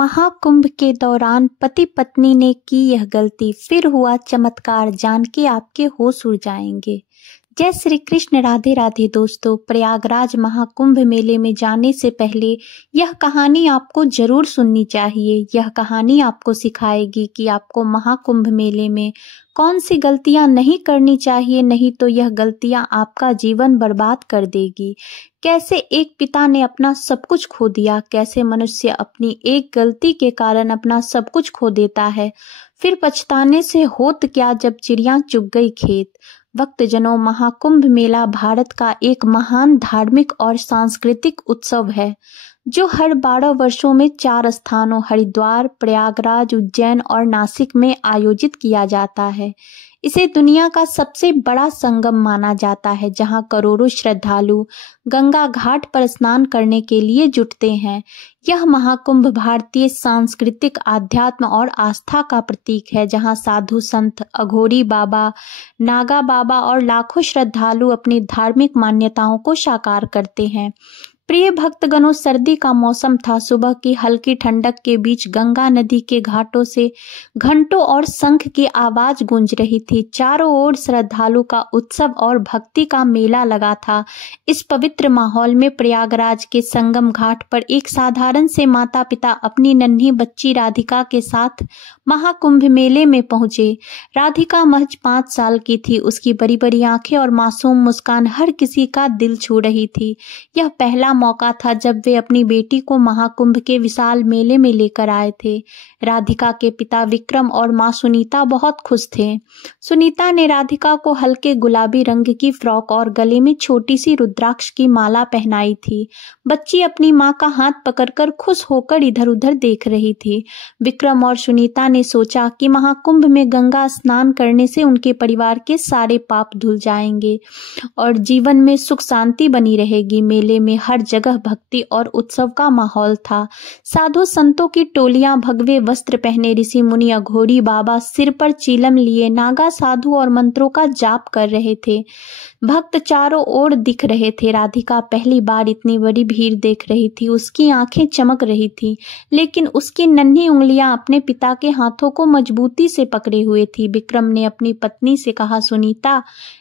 महाकुंभ के दौरान पति पत्नी ने की यह गलती, फिर हुआ चमत्कार, जान के आपके होश उड़ जाएंगे। जय श्री कृष्ण। राधे राधे दोस्तों, प्रयागराज महाकुंभ मेले में जाने से पहले यह कहानी आपको जरूर सुननी चाहिए। यह कहानी आपको सिखाएगी कि आपको महाकुंभ मेले में कौन सी गलतियां नहीं करनी चाहिए, नहीं तो यह गलतियां आपका जीवन बर्बाद कर देगी। कैसे एक पिता ने अपना सब कुछ खो दिया, कैसे मनुष्य अपनी एक गलती के कारण अपना सब कुछ खो देता है, फिर पछताने से होत क्या जब चिड़िया चुग गई खेत। भक्तजनों, महाकुंभ मेला भारत का एक महान धार्मिक और सांस्कृतिक उत्सव है जो हर 12 वर्षों में 4 स्थानों हरिद्वार, प्रयागराज, उज्जैन और नासिक में आयोजित किया जाता है। इसे दुनिया का सबसे बड़ा संगम माना जाता है जहां करोड़ों श्रद्धालु गंगा घाट पर स्नान करने के लिए जुटते हैं। यह महाकुंभ भारतीय सांस्कृतिक आध्यात्म और आस्था का प्रतीक है जहां साधु संत, अघोरी बाबा, नागा बाबा और लाखों श्रद्धालु अपनी धार्मिक मान्यताओं को साकार करते हैं। प्रिय भक्तगणों, सर्दी का मौसम था। सुबह की हल्की ठंडक के बीच गंगा नदी के घाटों से घंटों और शंख की आवाज गूंज रही थी। चारों ओर श्रद्धालु का उत्सव और भक्ति का मेला लगा था। इस पवित्र माहौल में प्रयागराज के संगम घाट पर एक साधारण से माता पिता अपनी नन्ही बच्ची राधिका के साथ महाकुंभ मेले में पहुंचे। राधिका महज 5 साल की थी। उसकी बड़ी बड़ी आंखें और मासूम मुस्कान हर किसी का दिल छू रही थी। यह पहला मौका था जब वे अपनी बेटी को महाकुंभ के विशाल मेले में लेकर आए थे। राधिका के पिता विक्रम और मां सुनीता बहुत खुश थे। सुनीता ने राधिका को हल्के गुलाबी रंग की फ्रॉक और गले में छोटी सी रुद्राक्ष की माला पहनाई थी। बच्ची अपनी मां का हाथ पकड़कर खुश होकर इधर उधर देख रही थी। विक्रम और सुनीता ने सोचा कि महाकुंभ में गंगा स्नान करने से उनके परिवार के सारे पाप धुल जाएंगे और जीवन में सुख शांति बनी रहेगी। मेले में हर जगह भक्ति और उत्सव का माहौल था। साधु संतों की टोलियां भगवे वस्त्र पहने, ऋषि मुनि, अघोरी बाबा सिर पर चीलम लिए, नागा साधु और मंत्रों का जाप कर रहे थे। भक्त चारों ओर दिख रहे थे। राधिका पहली बार इतनी बड़ी भीड़ देख रही थी। उसकी आंखें चमक रही थी, लेकिन उसकी नन्ही उंगलियां अपने पिता के हाथों को मजबूती से पकड़े हुए थी। विक्रम ने अपनी पत्नी से कहा, सुनीता,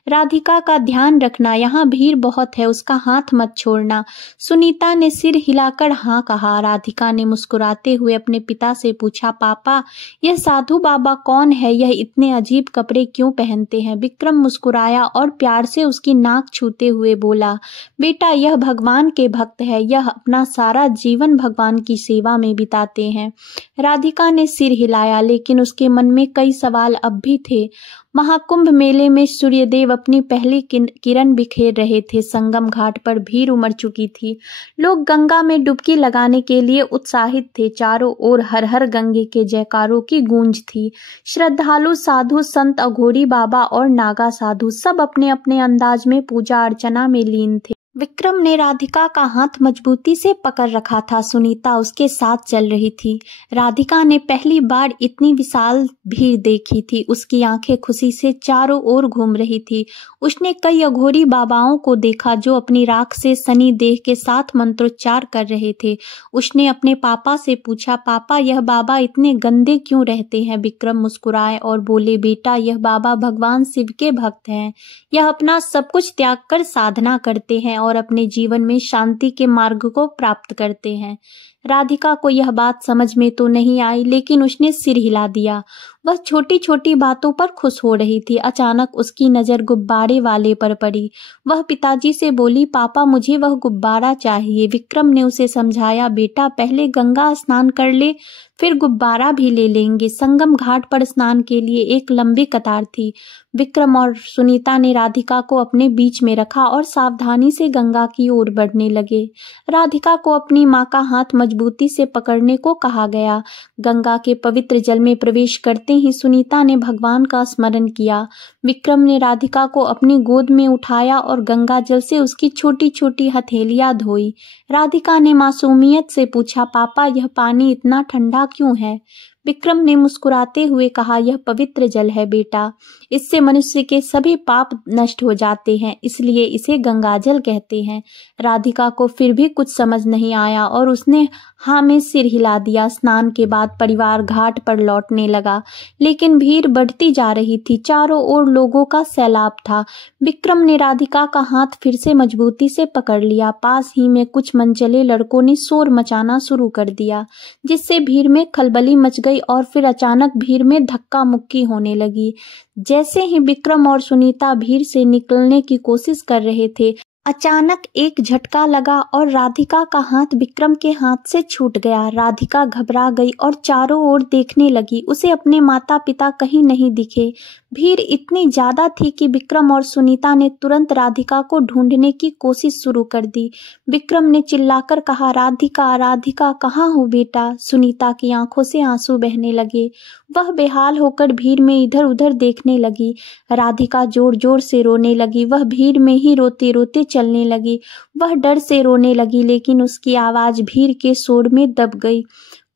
राधिका का ध्यान रखना, यहाँ भीड़ बहुत है, उसका हाथ मत छोड़ना। सुनीता ने सिर हिलाकर हाँ कहा। राधिका ने मुस्कुराते हुए अपने पिता से पूछा, पापा, यह साधु बाबा कौन है? यह इतने अजीब कपड़े क्यों पहनते हैं? विक्रम मुस्कुराया और प्यार से उसकी नाक छूते हुए बोला, बेटा, यह भगवान के भक्त है। यह अपना सारा जीवन भगवान की सेवा में बिताते हैं। राधिका ने सिर हिलाया, लेकिन उसके मन में कई सवाल अब भी थे। महाकुंभ मेले में सूर्यदेव अपनी पहली किरण बिखेर रहे थे। संगम घाट पर भीड़ उमड़ चुकी थी। लोग गंगा में डुबकी लगाने के लिए उत्साहित थे। चारों ओर हर हर गंगे के जयकारों की गूंज थी। श्रद्धालु, साधु संत, अघोरी बाबा और नागा साधु सब अपने अपने अंदाज में पूजा अर्चना में लीन थे। विक्रम ने राधिका का हाथ मजबूती से पकड़ रखा था। सुनीता उसके साथ चल रही थी। राधिका ने पहली बार इतनी विशाल भीड़ देखी थी। उसकी आंखें खुशी से चारों ओर घूम रही थी। उसने कई अघोरी बाबाओं को देखा जो अपनी राख से शनि देह के साथ मंत्रोच्चार कर रहे थे। उसने अपने पापा से पूछा, पापा, यह बाबा इतने गंदे क्यों रहते हैं? विक्रम मुस्कुराए और बोले, बेटा, यह बाबा भगवान शिव के भक्त हैं। यह अपना सब कुछ त्याग कर साधना करते हैं और अपने जीवन में शांति के मार्ग को प्राप्त करते हैं। राधिका को यह बात समझ में तो नहीं आई, लेकिन उसने सिर हिला दिया। वह छोटी छोटी बातों पर खुश हो रही थी। अचानक उसकी नजर गुब्बारे वाले पर पड़ी। वह पिताजी से बोली, पापा, मुझे वह गुब्बारा चाहिए। विक्रम ने उसे समझाया, बेटा, पहले गंगा स्नान कर ले, फिर गुब्बारा भी ले लेंगे। संगम घाट पर स्नान के लिए एक लंबी कतार थी। विक्रम और सुनीता ने राधिका को अपने बीच में रखा और सावधानी से गंगा की ओर बढ़ने लगे। राधिका को अपनी मां का हाथ मजबूती से पकड़ने को कहा गया। गंगा के पवित्र जल में प्रवेश करते ही सुनीता ने भगवान का स्मरण किया। विक्रम ने राधिका को अपनी गोद में उठाया और गंगा जल से उसकी छोटी छोटी हथेलियां धोई। राधिका ने मासूमियत से पूछा, पापा, यह पानी इतना ठंडा क्यों है? विक्रम ने मुस्कुराते हुए कहा, यह पवित्र जल है बेटा, इससे मनुष्य के सभी पाप नष्ट हो जाते हैं, इसलिए इसे गंगाजल कहते हैं। राधिका को फिर भी कुछ समझ नहीं आया और उसने हाँ में सिर हिला दिया। स्नान के बाद परिवार घाट पर लौटने लगा, लेकिन भीड़ बढ़ती जा रही थी। चारों ओर लोगों का सैलाब था। विक्रम ने राधिका का हाथ फिर से मजबूती से पकड़ लिया। पास ही में कुछ मनचले लड़कों ने शोर मचाना शुरू कर दिया, जिससे भीड़ में खलबली मच गई और फिर अचानक भीड़ में धक्का मुक्की होने लगी। जैसे ही विक्रम और सुनीता भीड़ से निकलने की कोशिश कर रहे थे, अचानक एक झटका लगा और राधिका का हाथ विक्रम के हाथ से छूट गया। राधिका घबरा गई और चारों ओर देखने लगी। उसे अपने माता पिता कहीं नहीं दिखे। भीड़ इतनी ज्यादा थी कि विक्रम और सुनीता ने तुरंत राधिका को ढूंढने की कोशिश शुरू कर दी। विक्रम ने चिल्लाकर कहा, राधिका, राधिका कहाँ हो बेटा? सुनीता की आंखों से आंसू बहने लगे। वह बेहाल होकर भीड़ में इधर उधर देखने लगी। राधिका जोर जोर से रोने लगी। वह भीड़ में ही रोते रोते चलने लगी। वह डर से रोने लगी, लेकिन उसकी आवाज भीड़ के शोर में दब गई।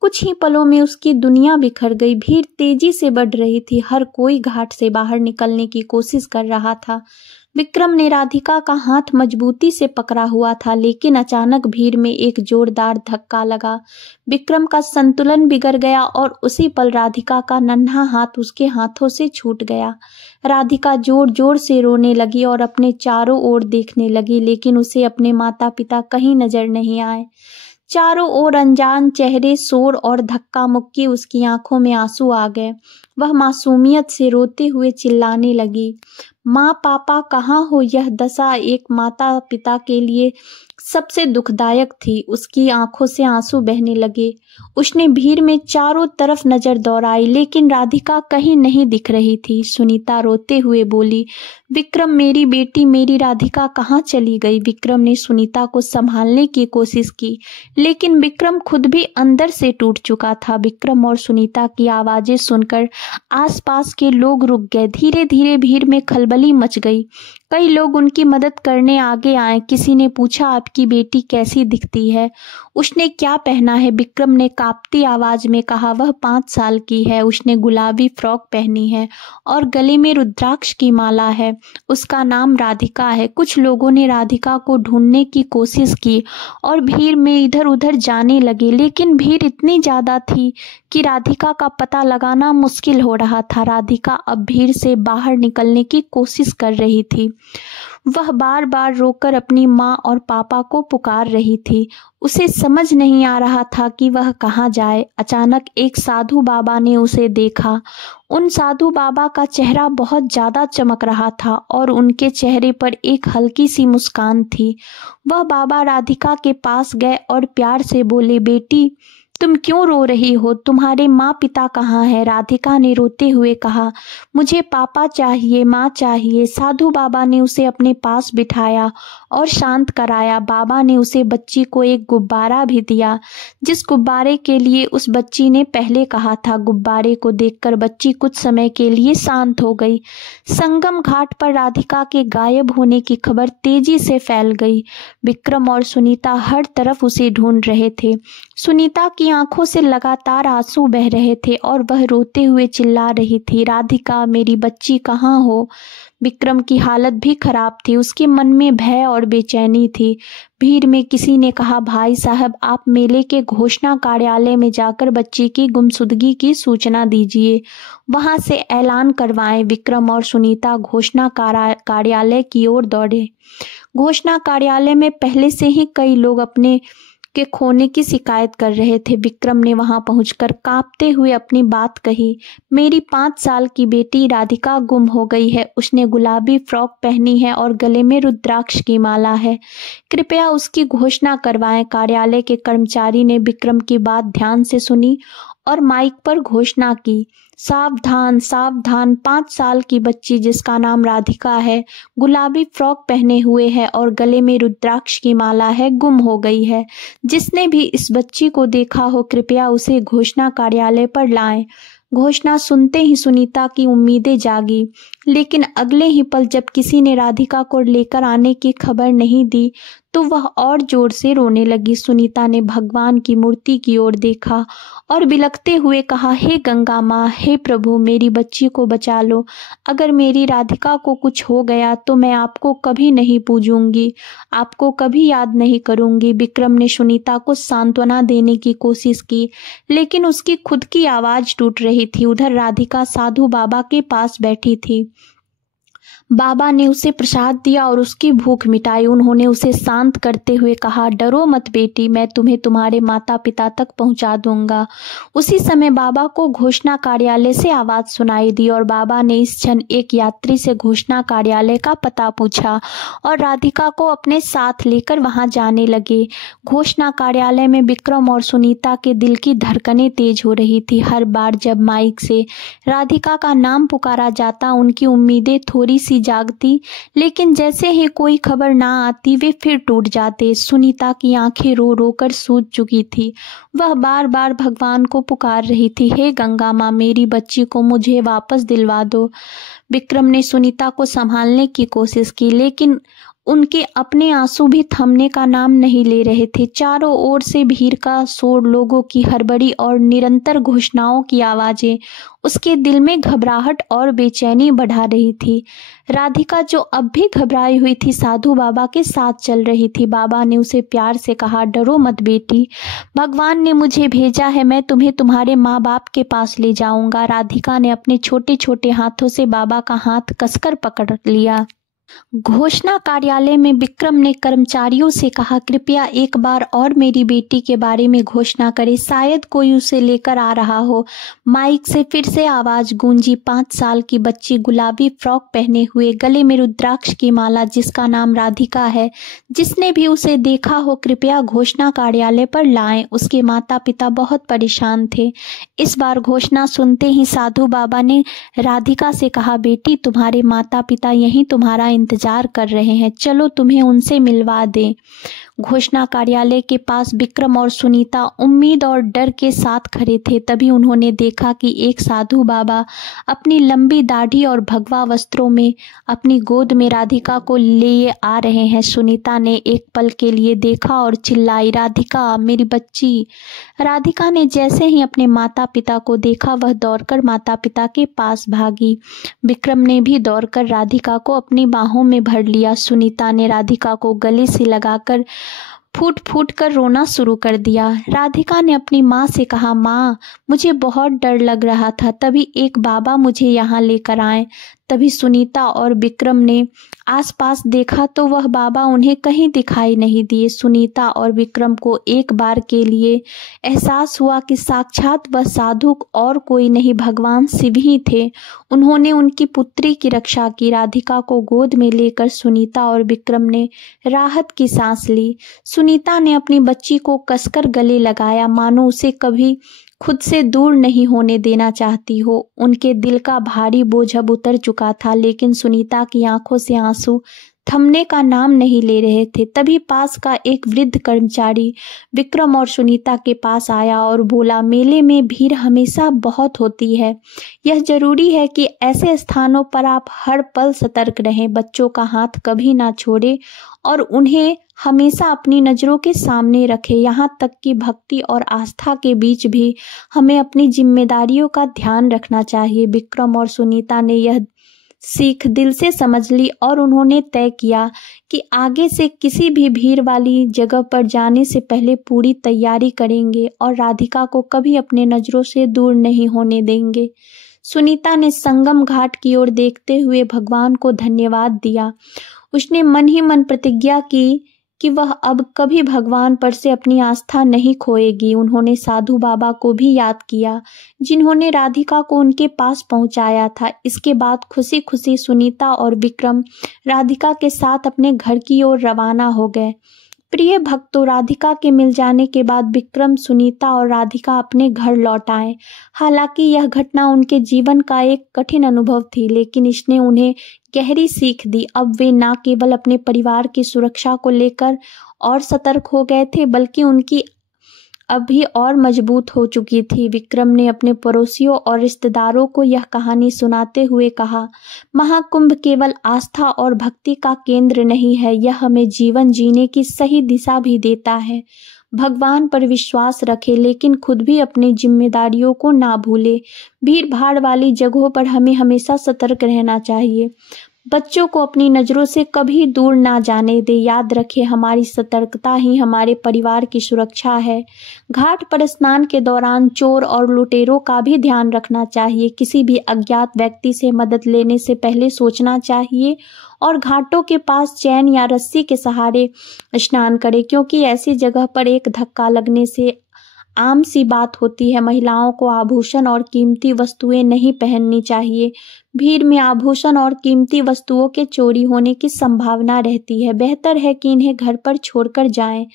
कुछ ही पलों में उसकी दुनिया बिखर गई। भीड़ तेजी से बढ़ रही थी। हर कोई घाट से बाहर निकलने की कोशिश कर रहा था। विक्रम ने राधिका का हाथ मजबूती से पकड़ा हुआ था, लेकिन अचानक भीड़ में एक जोरदार धक्का लगा। विक्रम का संतुलन बिगड़ गया और उसी पल राधिका का नन्हा हाथ उसके हाथों से छूट गया। राधिका जोर जोर से रोने लगी और अपने चारों ओर देखने लगी, लेकिन उसे अपने माता पिता कहीं नजर नहीं आए। चारों ओर अनजान चेहरे, शोर और धक्का मुक्की। उसकी आंखों में आंसू आ गए। वह मासूमियत से रोते हुए चिल्लाने लगी, माँ पापा कहाँ हो? यह दशा एक माता पिता के लिए सबसे दुखदायक थी। उसकी आंखों से आंसू बहने लगे। उसने भीड़ में चारों तरफ नजर दौड़ाई, लेकिन राधिका कहीं नहीं दिख रही थी। सुनीता रोते हुए बोली, विक्रम, मेरी बेटी, मेरी राधिका कहाँ चली गई? विक्रम ने सुनीता को संभालने की कोशिश की, लेकिन विक्रम खुद भी अंदर से टूट चुका था। विक्रम और सुनीता की आवाजें सुनकर आसपास के लोग रुक गए। धीरे धीरे भीड़ में खलबली मच गई। कई लोग उनकी मदद करने आगे आए। किसी ने पूछा, आपकी बेटी कैसी दिखती है? उसने क्या पहना है? विक्रम ने कांपती आवाज में कहा, वह 5 साल की है। उसने गुलाबी फ्रॉक पहनी है और गले में रुद्राक्ष की माला है। उसका नाम राधिका है। कुछ लोगों ने राधिका को ढूंढने की कोशिश की और भीड़ में इधर उधर जाने लगे, लेकिन भीड़ इतनी ज्यादा थी कि राधिका का पता लगाना मुश्किल हो रहा था। राधिका अब भीड़ से बाहर निकलने की कोशिश कर रही थी। वह बार बार रोकर अपनी माँ और पापा को पुकार रही थी। उसे समझ नहीं आ रहा था कि वह कहाँ जाए। अचानक एक साधु बाबा ने उसे देखा। उन साधु बाबा का चेहरा बहुत ज्यादा चमक रहा था और उनके चेहरे पर एक हल्की सी मुस्कान थी। वह बाबा राधिका के पास गए और प्यार से बोले, बेटी, तुम क्यों रो रही हो? तुम्हारे माँ पिता कहाँ हैं? राधिका ने रोते हुए कहा, मुझे पापा चाहिए, माँ चाहिए। साधु बाबा ने उसे अपने पास बिठाया और शांत कराया। बाबा ने उसे बच्ची को एक गुब्बारा भी दिया, जिस गुब्बारे के लिए उस बच्ची ने पहले कहा था। गुब्बारे को देखकर बच्ची कुछ समय के लिए शांत हो गई। संगम घाट पर राधिका के गायब होने की खबर तेजी से फैल गई। विक्रम और सुनीता हर तरफ उसे ढूंढ रहे थे। सुनीता की आंखों से लगातार आंसू बह रहे थे और वह रोते हुए चिल्ला रही थी, राधिका, मेरी बच्ची कहाँ हो? विक्रम की हालत भी खराब थी। उसके मन में भय और बेचैनी थी। भीड़ में किसी ने कहा, भाई साहब, आप मेले के घोषणा कार्यालय में जाकर बच्ची की गुमशुदगी की सूचना दीजिए, वहां से ऐलान करवाएं। विक्रम और सुनीता घोषणा कार्यालय की ओर दौड़े। घोषणा कार्यालय में पहले से ही कई लोग अपने के खोने की शिकायत कर रहे थे। विक्रम ने वहां पहुंचकर कांपते हुए अपनी बात कही, मेरी 5 साल की बेटी राधिका गुम हो गई है। उसने गुलाबी फ्रॉक पहनी है और गले में रुद्राक्ष की माला है। कृपया उसकी घोषणा करवाएं। कार्यालय के कर्मचारी ने विक्रम की बात ध्यान से सुनी और माइक पर घोषणा की, सावधान सावधान, 5 साल की बच्ची जिसका नाम राधिका है, गुलाबी फ्रॉक पहने हुए है और गले में रुद्राक्ष की माला है, गुम हो गई है। जिसने भी इस बच्ची को देखा हो, कृपया उसे घोषणा कार्यालय पर लाएं। घोषणा सुनते ही सुनीता की उम्मीदें जागी, लेकिन अगले ही पल जब किसी ने राधिका को लेकर आने की खबर नहीं दी, तो वह और जोर से रोने लगी। सुनीता ने भगवान की मूर्ति की ओर देखा और बिलखते हुए कहा, हे गंगा माँ, हे प्रभु, मेरी बच्ची को बचा लो। अगर मेरी राधिका को कुछ हो गया तो मैं आपको कभी नहीं पूजूंगी, आपको कभी याद नहीं करूंगी। विक्रम ने सुनीता को सांत्वना देने की कोशिश की, लेकिन उसकी खुद की आवाज टूट रही थी। उधर राधिका साधु बाबा के पास बैठी थी। बाबा ने उसे प्रसाद दिया और उसकी भूख मिटाई। उन्होंने उसे शांत करते हुए कहा, डरो मत बेटी, मैं तुम्हें तुम्हारे माता पिता तक पहुंचा दूंगा। उसी समय बाबा को घोषणा कार्यालय से आवाज सुनाई दी और बाबा ने इस क्षण एक यात्री से घोषणा कार्यालय का पता पूछा और राधिका को अपने साथ लेकर वहां जाने लगे। घोषणा कार्यालय में विक्रम और सुनीता के दिल की धड़कनें तेज हो रही थी। हर बार जब माइक से राधिका का नाम पुकारा जाता, उनकी उम्मीदें थोड़ी सी जागती, लेकिन जैसे ही कोई खबर ना आती वे फिर टूट जाते। सुनीता की आंखें रो रो कर सूज चुकी थी। वह बार बार भगवान को पुकार रही थी, हे गंगा माँ, मेरी बच्ची को मुझे वापस दिलवा दो। विक्रम ने सुनीता को संभालने की कोशिश की, लेकिन उनके अपने आंसू भी थमने का नाम नहीं ले रहे थे। चारों ओर से भीड़ का शोर, लोगों की हड़बड़ी और निरंतर घोषणाओं की आवाजें उसके दिल में घबराहट और बेचैनी बढ़ा रही थी। राधिका, जो अब भी घबराई हुई थी, साधु बाबा के साथ चल रही थी। बाबा ने उसे प्यार से कहा, डरो मत बेटी, भगवान ने मुझे भेजा है, मैं तुम्हें तुम्हारे माँ बाप के पास ले जाऊंगा। राधिका ने अपने छोटे छोटे हाथों से बाबा का हाथ कसकर पकड़ लिया। घोषणा कार्यालय में विक्रम ने कर्मचारियों से कहा, कृपया एक बार और मेरी बेटी के बारे में घोषणा करें, शायद कोई उसे लेकर आ रहा हो। माइक से फिर से आवाज गूंजी। 5 साल की बच्ची, गुलाबी फ्रॉक पहने हुए, गले में रुद्राक्ष की माला, जिसका नाम राधिका है, जिसने भी उसे देखा हो, कृपया घोषणा कार्यालय पर लाएं। उसके माता पिता बहुत परेशान थे। इस बार घोषणा सुनते ही साधु बाबा ने राधिका से कहा, बेटी, तुम्हारे माता पिता यहीं तुम्हारा इंतजार कर रहे हैं, चलो तुम्हें उनसे मिलवा दें। घोषणा कार्यालय के पास विक्रम और सुनीता उम्मीद और डर के साथ खड़े थे। तभी उन्होंने देखा कि एक साधु बाबा अपनी लंबी दाढ़ी और भगवा वस्त्रों में अपनी गोद में राधिका को लिए आ रहे हैं। सुनीता ने एक पल के लिए देखा और चिल्लाई, राधिका, मेरी बच्ची। राधिका ने जैसे ही अपने माता पिता को देखा, वह दौड़कर माता पिता के पास भागी। विक्रम ने भी दौड़कर राधिका को अपनी बाहों में भर लिया। सुनीता ने राधिका को गले से लगाकर फूट फूट कर रोना शुरू कर दिया। राधिका ने अपनी माँ से कहा, माँ, मुझे बहुत डर लग रहा था, तभी एक बाबा मुझे यहाँ लेकर आए। तभी सुनीता और विक्रम ने आसपास देखा तो वह बाबा उन्हें कहीं दिखाई नहीं दिए। सुनीता और विक्रम को एक बार के लिए एहसास हुआ कि साक्षात वह साधु और कोई नहीं, भगवान शिव ही थे। उन्होंने उनकी पुत्री की रक्षा की। राधिका को गोद में लेकर सुनीता और विक्रम ने राहत की सांस ली। सुनीता ने अपनी बच्ची को कसकर गले लगाया, मानो उसे कभी खुद से दूर नहीं होने देना चाहती हो। उनके दिल का भारी बोझ अब उतर चुका था, लेकिन सुनीता की आंखों से आंसू थमने का नाम नहीं ले रहे थे। तभी पास का एक वृद्ध कर्मचारी विक्रम और सुनीता के पास आया और बोला, मेले में भीड़ हमेशा बहुत होती है, यह जरूरी है कि ऐसे स्थानों पर आप हर पल सतर्क रहें, बच्चों का हाथ कभी ना छोड़ें और उन्हें हमेशा अपनी नज़रों के सामने रखें। यहाँ तक कि भक्ति और आस्था के बीच भी हमें अपनी जिम्मेदारियों का ध्यान रखना चाहिए। विक्रम और सुनीता ने यह सीख दिल से समझ ली और उन्होंने तय किया कि आगे से किसी भी भीड़ वाली जगह पर जाने से पहले पूरी तैयारी करेंगे और राधिका को कभी अपने नज़रों से दूर नहीं होने देंगे। सुनीता ने संगम घाट की ओर देखते हुए भगवान को धन्यवाद दिया। उसने मन ही मन प्रतिज्ञा की कि वह अब कभी भगवान पर से अपनी आस्था नहीं खोएगी। उन्होंने साधु बाबा को भी याद किया, जिन्होंने राधिका को उनके पास पहुंचाया था। इसके बाद खुशी खुशी सुनीता और विक्रम राधिका के साथ अपने घर की ओर रवाना हो गए। प्रिय भक्तों, राधिका के मिल जाने के बाद विक्रम, सुनीता और राधिका अपने घर लौट आए। हालांकि यह घटना उनके जीवन का एक कठिन अनुभव थी, लेकिन इसने उन्हें गहरी सीख दी। अब वे न केवल अपने परिवार की सुरक्षा को लेकर और सतर्क हो गए थे, बल्कि उनकी अब भी और मजबूत हो चुकी थी। विक्रम ने अपने पड़ोसियों और रिश्तेदारों को यह कहानी सुनाते हुए कहा, महाकुंभ केवल आस्था और भक्ति का केंद्र नहीं है, यह हमें जीवन जीने की सही दिशा भी देता है। भगवान पर विश्वास रखें, लेकिन खुद भी अपनी जिम्मेदारियों को ना भूले। भीड़ भाड़ वाली जगहों पर हमें हमेशा सतर्क रहना चाहिए। बच्चों को अपनी नज़रों से कभी दूर ना जाने दे। याद रखें, हमारी सतर्कता ही हमारे परिवार की सुरक्षा है। घाट पर स्नान के दौरान चोर और लुटेरों का भी ध्यान रखना चाहिए। किसी भी अज्ञात व्यक्ति से मदद लेने से पहले सोचना चाहिए और घाटों के पास चैन या रस्सी के सहारे स्नान करें, क्योंकि ऐसी जगह पर एक धक्का लगने से आम सी बात होती है। महिलाओं को आभूषण और कीमती वस्तुएं नहीं पहननी चाहिए। भीड़ में आभूषण और कीमती वस्तुओं के चोरी होने की संभावना रहती है। बेहतर है कि इन्हें घर पर छोड़कर जाएं।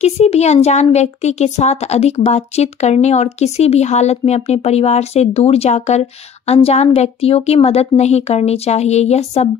किसी भी अनजान व्यक्ति के साथ अधिक बातचीत करने और किसी भी हालत में अपने परिवार से दूर जाकर अनजान व्यक्तियों की मदद नहीं करनी चाहिए। यह सब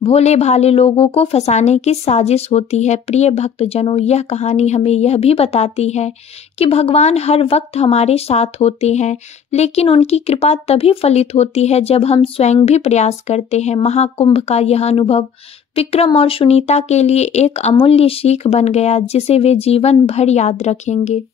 भोले भाले लोगों को फंसाने की साजिश होती है। प्रिय भक्तजनों, यह कहानी हमें यह भी बताती है कि भगवान हर वक्त हमारे साथ होते हैं, लेकिन उनकी कृपा तभी फलित होती है जब हम स्वयं भी प्रयास करते हैं। महाकुंभ का यह अनुभव विक्रम और सुनीता के लिए एक अमूल्य सीख बन गया, जिसे वे जीवन भर याद रखेंगे।